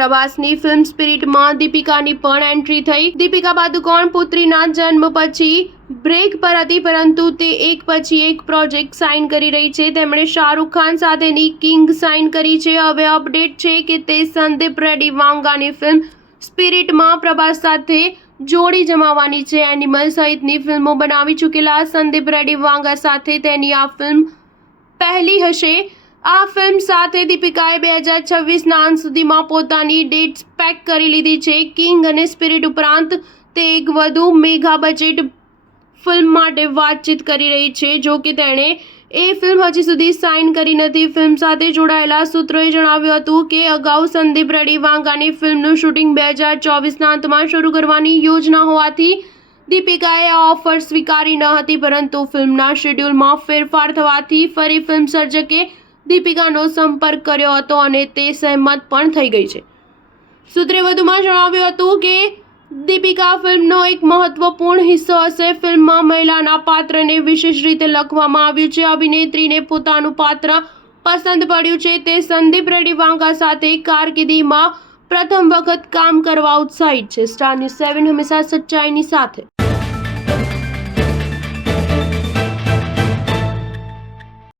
પ્રભાસની film સ્પિરિટમાં દીપિકાની પણ entry થઈ। દીપિકા પાદુકોણ પુત્રીના જન્મ પછી બ્રેક પર હતી, પરંતુ તે એક પછી એક પ્રોજેક્ટ સાઇન કરી રહી છે। તેમણે શાહરુખ ખાન સાથેની કિંગ સાઇન કરી છે। હવે અપડેટ છે કે તે સંદીપ રેડ્ડી વાંગાની ફિલ્મ સ્પિરિટમાં પ્રભાસ સાથે જોડી જમાવાની છે। એનિમલ સહિતની ફિલ્મો બનાવી ચૂકેલા સંદીપ રેડ્ડી વાંગા સાથે તેની આ ફિલ્મ પહેલી હશે। આ ફિલ્મ સાથે દીપિકાએ 2026ના અંત સુધીમાં પોતાની ડેટ્સ પેક કરી લીધી છે। કિંગ અને સ્પિરિટ ઉપરાંત તે એક વધુ મેગા બજેટ ફિલ્મ માટે વાતચીત કરી રહી છે। જો કે તેણે એ ફિલ્મ હજી સુધી સાઇન કરી નથી। ફિલ્મ સાથે જોડાયેલા સૂત્રોએ જણાવ્યું હતું કે અગાઉ સંદીપ રેડ્ડી વાંગાની ફિલ્મનું શૂટિંગ 2024ના અંતમાં શરૂ કરવાની યોજના હોવાથી દીપિકાએ આ ઓફર સ્વીકારી ન હતી, પરંતુ ફિલ્મના શેડ્યુલમાં ફેરફાર થવાથી ફરી ફિલ્મ સર્જકે દીપિકાનો સંપર્ક કર્યો હતો અને તે સહેમત પણ થઈ ગઈ છે। સૂત્રે વધુમાં જણાવ્યું હતું કે દીપિકા ફિલ્મનો એક મહત્વપૂર્ણ હિસ્સો હશે। ફિલ્મમાં મહિલાના પાત્રને વિશેષ રીતે લખવામાં આવ્યું છે। અભિનેત્રીને પોતાનું પાત્ર પસંદ પડ્યું છે। તે સંદીપ રેડ્ડી વાંગા સાથે કારકિર્દીમાં પ્રથમ વખત કામ કરવા ઉત્સાહિત છે। સ્ટાર ન્યૂઝ 7 હંમેશા સચ્ચાઈની સાથે।